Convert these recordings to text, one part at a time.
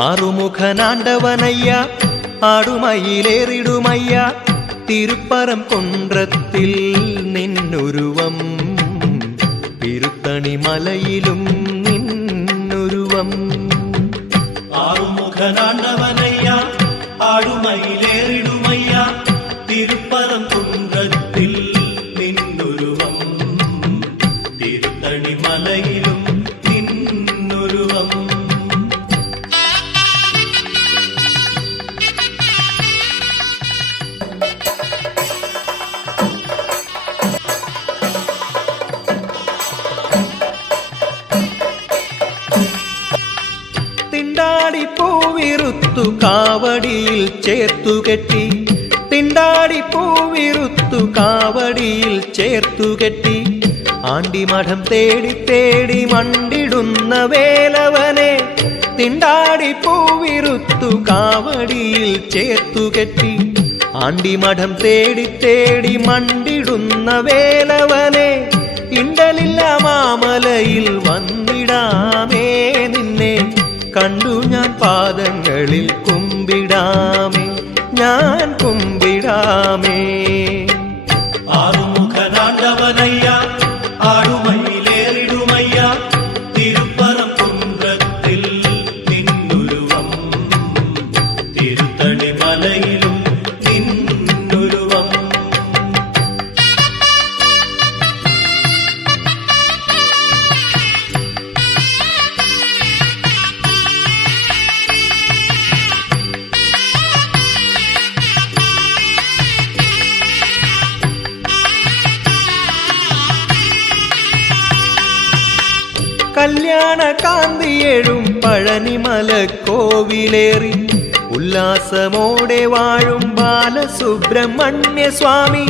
ஆறுமுக நாண்டவனையா ஆடுமயிலேறிடுமையா തിരുപ്പറം കൊണ്ട്രത്തിൽ നിന്നുരുവം തിരുത്തണി മലയിലും നിന്നുരുവം ആറുമുഖനാണ്ടവനയ്യ ആടുമയിലേറിടുമയ്യ തിരുപ്പറം കൊണ്ട്രത്തിൽ നിന്നുരുവം തിരുത്തണി മലയിലും തിണ്ടാടി പൂവിറുത്തു കാവടിയിൽ ചേർത്തു കെട്ടി. തിണ്ടാടി പൂവിറുത്തു കാവടിയിൽ ചേർത്തു കെട്ടി. ആണ്ടിമഠം തേടി തേടി മണ്ടിടുന്ന വേലവനെ തിണ്ടാടി പൂവിറുത്തു കാവടിയിൽ ചേർത്തു കെട്ടി. ആണ്ടിമഠം തേടി തേടി മണ്ടിടുന്ന വേലവനെ ഇണ്ടലില്ല മാമലയിൽ വന്നിടാമേ. കണ്ടു ഞാൻ പാദങ്ങളിൽ കുമ്പിടാമേ ഞാൻ കുമ്പിടാമേ. ആറുമുഖനാണ്ടവനയ്യ കല്യാണ കാന്തിയേഴും പഴനിമല കോവിലേറി. ഉല്ലാസമോടെ വാഴും ബാലസുബ്രഹ്മണ്യ സ്വാമി.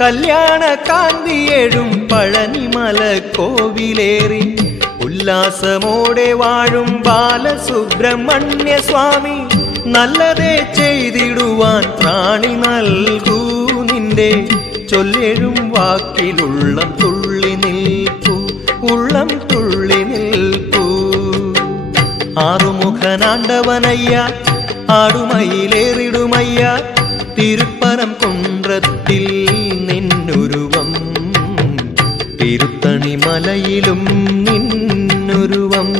കല്യാണ കാന്തിയേഴും പഴനിമല കോവിലേറി. ഉല്ലാസമോടെ വാഴും ബാലസുബ്രഹ്മണ്യ സ്വാമി. നല്ലതേ ചെയ്തിടുവാൻ പ്രാണി നൽകൂ നിന്റെ. ചൊല്ലെഴും വാക്കിലുള്ളം തുള്ളി നിൽക്കൂ. ഉള്ളം തുള്ളി ആറുമുഖനാണ്ടവനയ്യ ആടുമയിലേറിടുമയ്യ തിരുപ്പരം കുന്ത്രത്തിൽ നിന്നുരുവം. തിരുത്തണി മലയിലും നിന്നുരുവം.